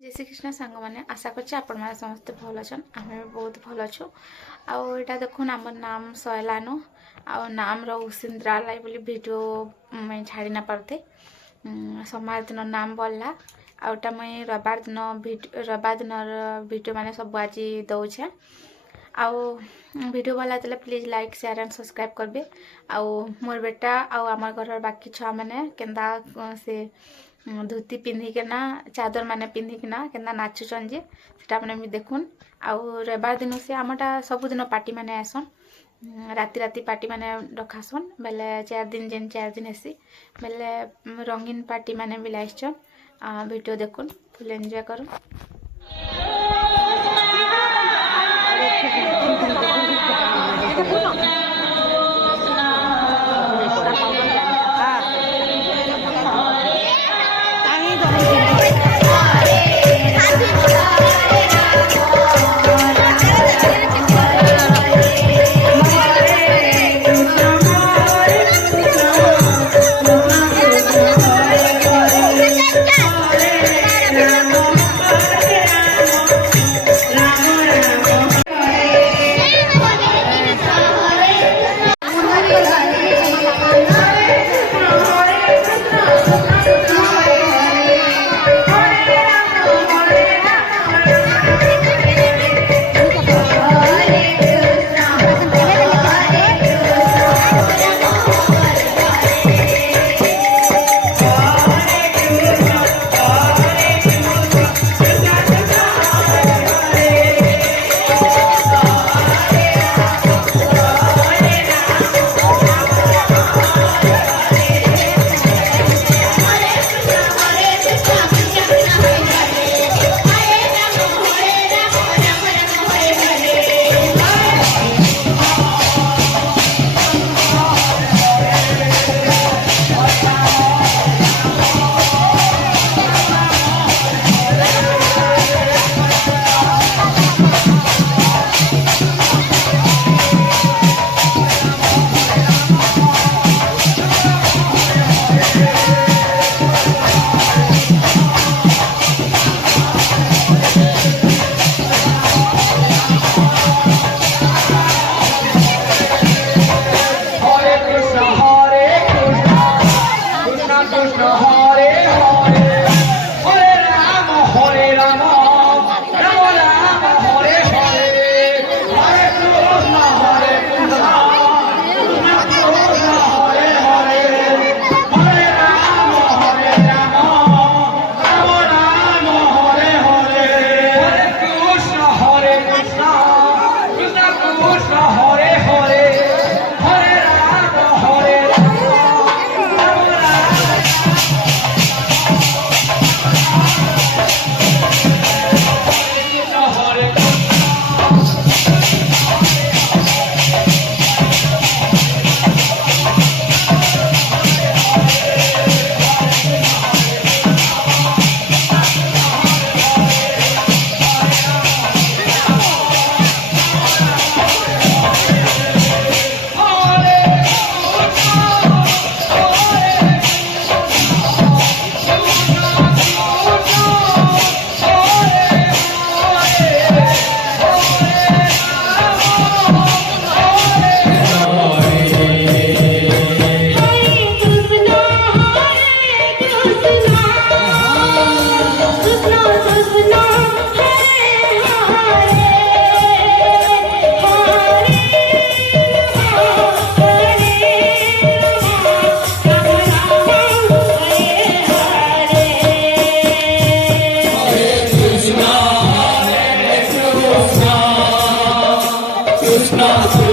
जय श्री कृष्ण सांग मैंने आशा कर समस्ते भल अच्छन आम भी बहुत भल अच्छु आईटा देखुन आम नाम सैलान आ नाम रसिंद्रा लाई बोली वीडियो मैं छाड़ी ना पारते सोमवार दिन नाम बोलला आउटा मुई रविवार दिन वीडियो माने सब आज दौचे आउ वीडियो भल लगे please like share and subscribe करबे आउ मोर बेटा आउ आम घर बाकी छुआ मैंने केन्दा से धोती पिंधिकिना चादर माने पिंधिकिना केन्दा नाचुचन जे सेटा माने भी देखुन आउ रविवार दिन से आमटा सबुदिन पार्टी माने आसन राति राति पार्टी माने रखासन बेले 4 दिन जेन 4 दिन हेसी बेले रंगीन पार्टी माने भी लाइछन वीडियो देखुन फुल एंजॉय करूँ। Krishna